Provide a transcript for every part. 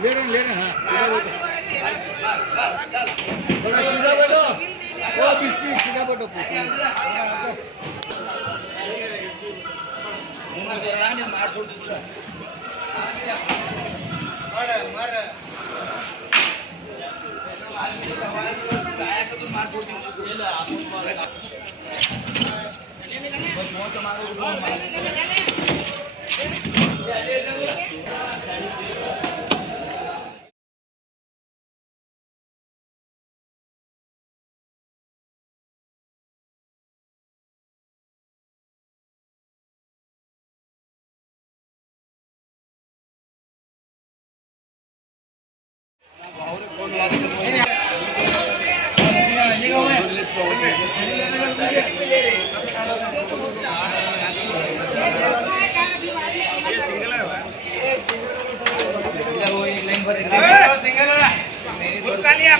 ले रहे हाँ थोड़ा सीधा बैठो वो बिस्ती सीधा बैठो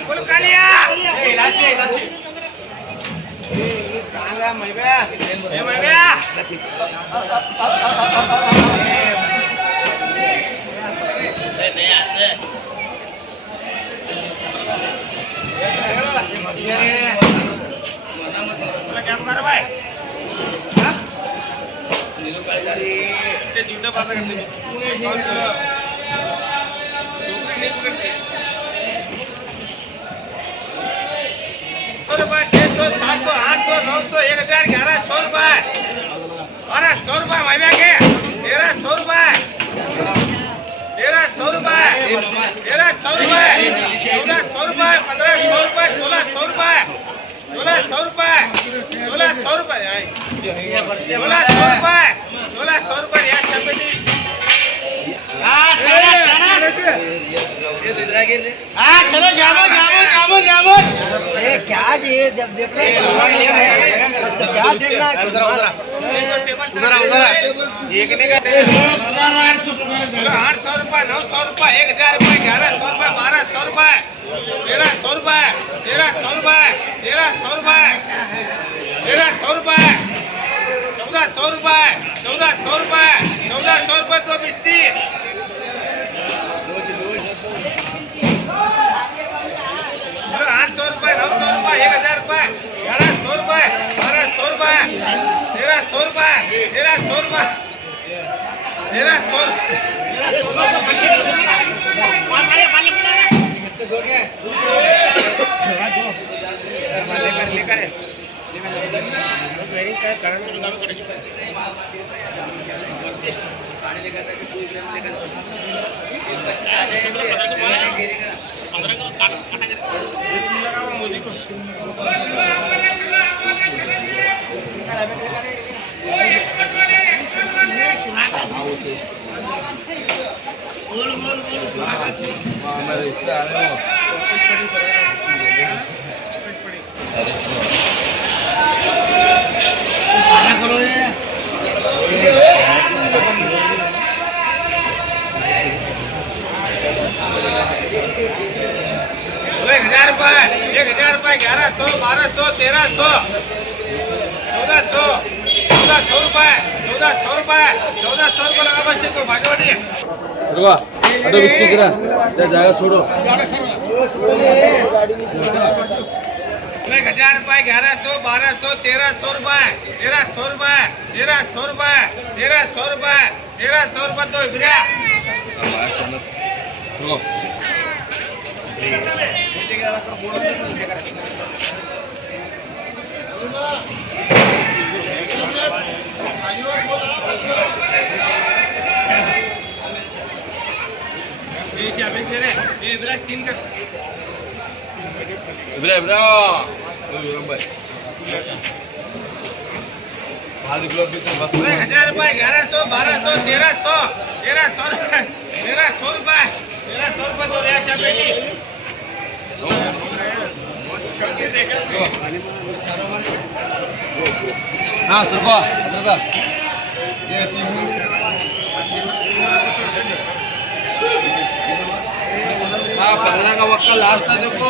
फुल कालिया क्या कर भाई जूता पासा करते नहीं पकड़ते 600 700 800 900 1000 1100 रुपए 1200 रुपए भाई के 1300 रुपए 1300 रुपए 1300 रुपए 1400 रुपए 1500 रुपए 1600 रुपए 1600 रुपए 1600 रुपए 1600 रुपए 1600 रुपए या चपेटी चलो जामो जामो जामो जामो क्या जी जब देख रहे क्या देखना उधर एक ने का 800 रुपए 900 रुपए 1000 रुपए 1100 रुपए 1200 रुपए 1300 रुपए 1300 रुपए 1300 रुपए 1300 रुपए 1400 रुपए 1400 रुपए 1400 रुपए तो बिस्ती 800 रुपए 900 रुपए 1000 रुपए 1100 रुपए 1200 रुपए 1300 रुपए 1300 रुपए 1300 लेकर ₹1000 1100 1200 1300 1400 1400 रुपए 1400 रुपए 1400 रुपए लगा बस तो भागवटी रुको ऑटो बिच्ची गिरा जा जाएगा छोड़ो 1000 रुपए 1100 1200 1300 रुपए 1300 रुपए 1300 रुपए 1300 रुपए 1300 रुपए तो इब्रिया रुको Ibra 1000 रुपए 1100 1200 1300 1300 रुपए 1300 रुपए तो रेशा बेटी हाँ सुबह हाँ 15 का वक्त लास्ट है देखो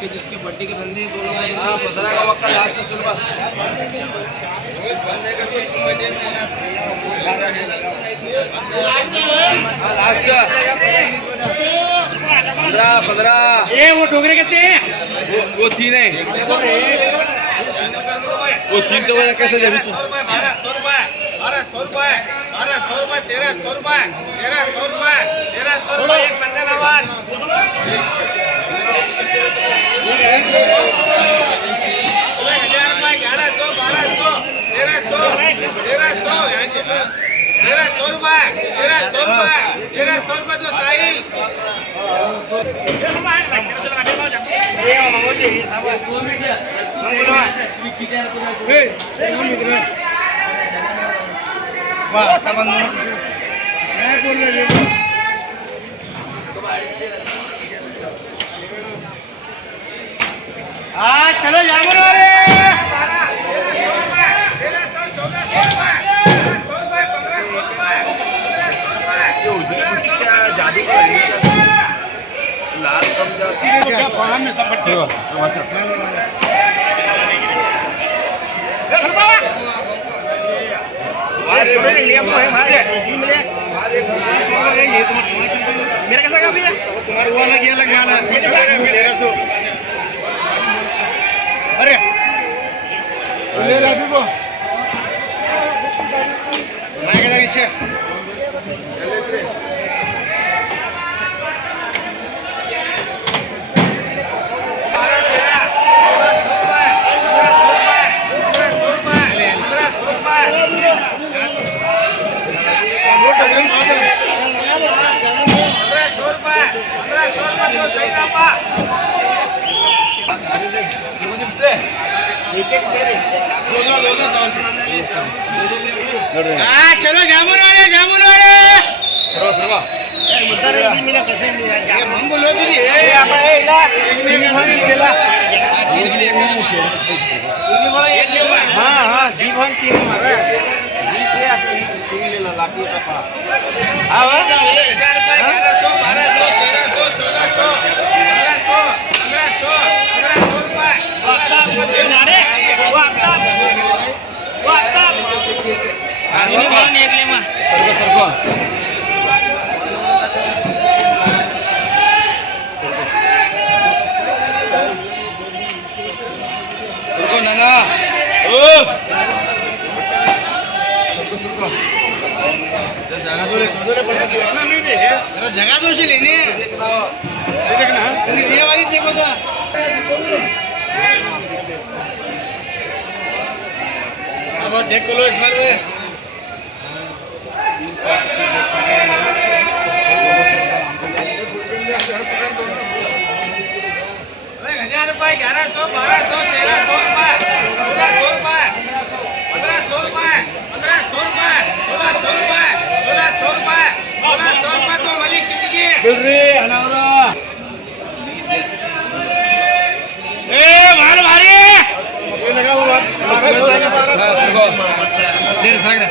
जिसकी जिसकी बड्डी की धंधे दोनों में हाँ 15 का वक्त लास्ट सुन बा हाँ लास्ट 15 ये वो डोगरे कहते हैं वो 3 है वो 3 तो वजह कैसे जब 1200 रुपए 1200 रुपए 1300 रुपए 1300 रुपए एक बंदे नवाज 1000 रुपए 1100 1200 1300 रुपए 1300 रुपए तो साहिल हाँ चलो जामुन वाले जादू लाल कम जाती मेरा कैसा काम है तुम्हारा वो अलग ये अलग माला 1300 अरे ले ला बिबो मैं कहता नीचे चलो जामुन वाले मंगो लो दीदी हाँ हाँ जीवन 3 मारे नंगा जगह तो उसे लेनी है ये वाली देखो तो अब देख लो इसमें 1000 रुपए 1100 1200 1300 रुपए 1400 रुपए 1500 रुपए 1500 रुपए 1600 रुपए 1600 रुपए 1600 रुपए तो मलिक जिंदगी माल भारी देर सागरा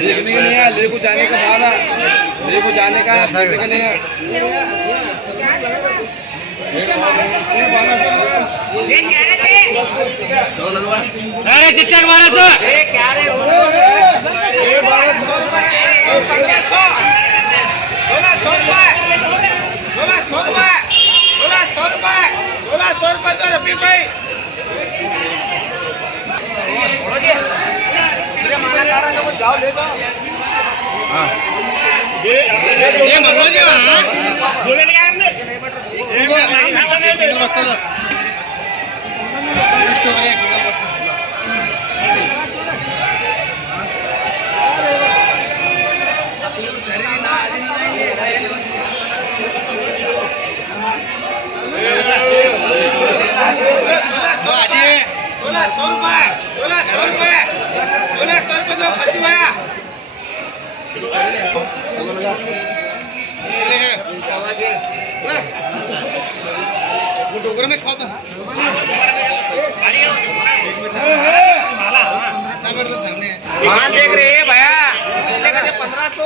देखने का नहीं है ले को जाने का माल है ले को जाने का देखने का नहीं है अरे कितना 1200 क्या रे 1200 रुपए 1500 1600 रुपए 1600 रुपए 1600 रुपए 1600 रुपए तो रफी भाई जाओ ले जाओ हाँ ये मंगो जी हां बोले लगा हमने सिंगल मसाला स्टोर है सिंगल डोगर में खाओ तो हाँ देख रहे हैं भैया 1500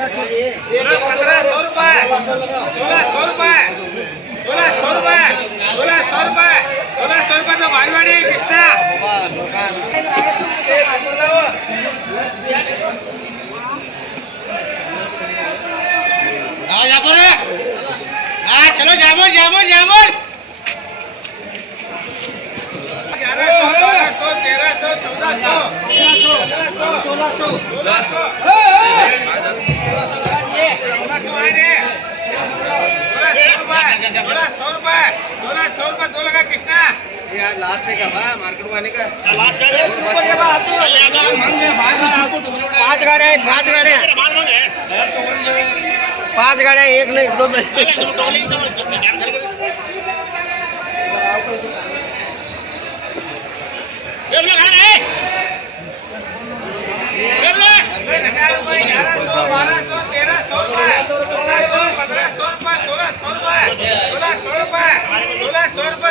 1500 रुपये 1600 रुपये 1600 रुपये 1600 रुपये 1600 रुपये तो भाईवाड़ी कृष्णा आओ जा पर चलो जामुन जामुन जामुन 1100 1200 1300 1400 1500 1600 दो लगा कृष्णा यार लास्ट है का मार्केट को आने का पांच गाड़ियां एक नहीं दो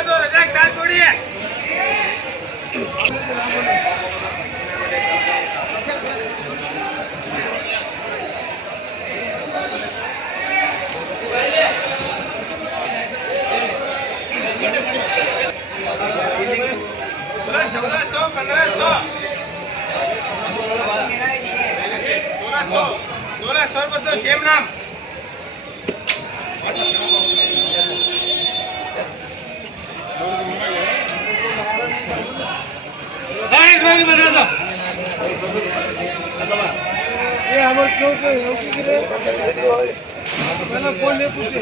तो रजा दाल छोड़ी है सोलह सौ रुपये तो सेम नाम फोन नहीं पूछे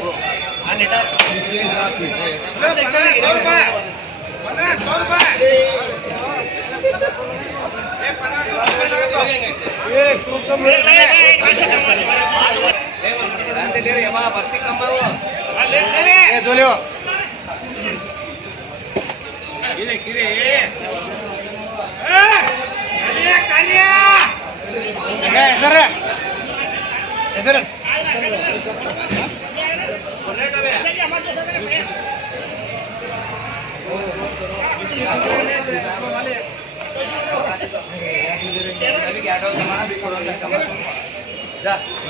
1500 रुपये 1500 रुपये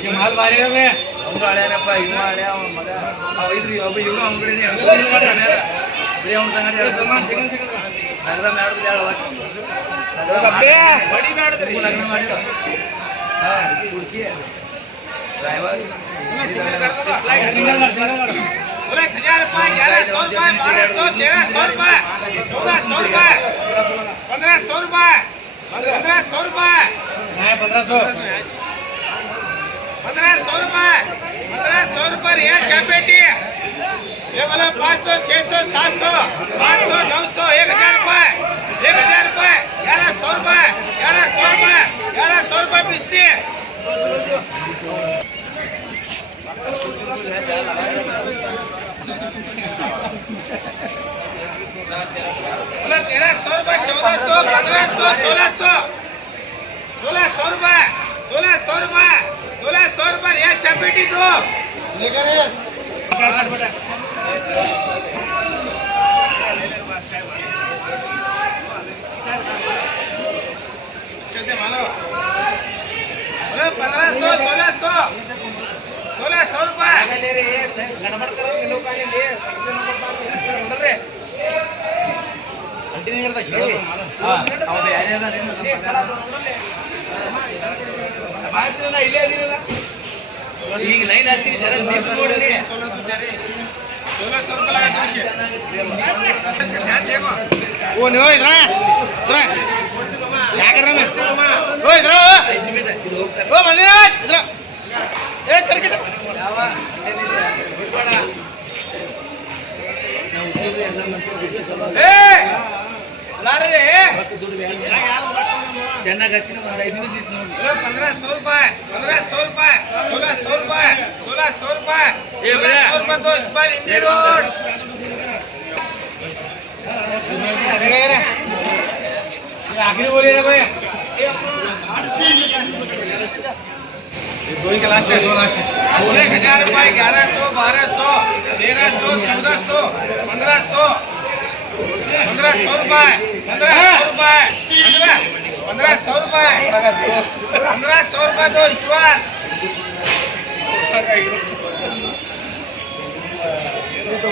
माल मारेगा मैं आड्यानಪ್ಪ ಇವ ಆಡ್ಯ ಮಗ ಐದ್ರಿ ಒಬ್ಬ ಇವನು ಅವನ ಕಡೆ ಬರೀ ಅವನ ಸಂಗಡ ನಗದ ಮಾಡಿದ್ರೆ ಬಡಿ ಮಾಡಿದ್ರಿ ಲಗ್ನ ಮಾಡಿದ ಹಾ ಹುಡುಕಿ ಡ್ರೈವರ್ 1000 रुपये 1100 रुपये 1200 1300 रुपये 1400 रुपये 1500 रुपये 1500 रुपये 1500 रुपये 1500 रुपये रियाज शैपेटी ये वाला 500 600 700 800 900 1000 रुपये 1000 रुपये 1100 रुपये 1100 रुपये 1100 रुपये बिस्ती 1300 रुपये 1400 1500 1600 1600 रुपये 1600 रुपये 1600 रुपये रियाज शैपेटी दो लेकर कैसे मानो 1500 1600 1600 रुपये गड़बड़ करो ये लोग आने ले नंबर रे कंटिन्यू करता खेलो हां अब यार यार ಬಾಯ್ತಿರಲ್ಲ ಇಲ್ಲೇ ಇದೀರಲ್ಲ ಈಗ ಲೈನ್ ಹಾಕ್ತೀನಿ ಜರ ಬೇಕು ನೋಡಿ 1600 रुपये लगा दीजिए ध्यान देखो वो नहीं हो इधर क्या कर रहा मैं ओ इधर ओ मंदिराज इधर ए सर्किट ए ला रे ಚೆನ್ನಾಗಿ ಹಚ್ಚಿನ 5 ನಿಮಿಷ ಇತ್ತು ನೋಡಿ 1500 रुपये 1600 रुपये 1600 रुपये 1600 रुपये तो इस बार इंडी रोड आखिरी बोलिए ना कोई दो ही लास्ट है 1000 रुपये 1100 1200 1300 1400 1500 1500 रुपये 1500 रुपये 1500 रुपये 1500 रुपये दो ईश्वर तो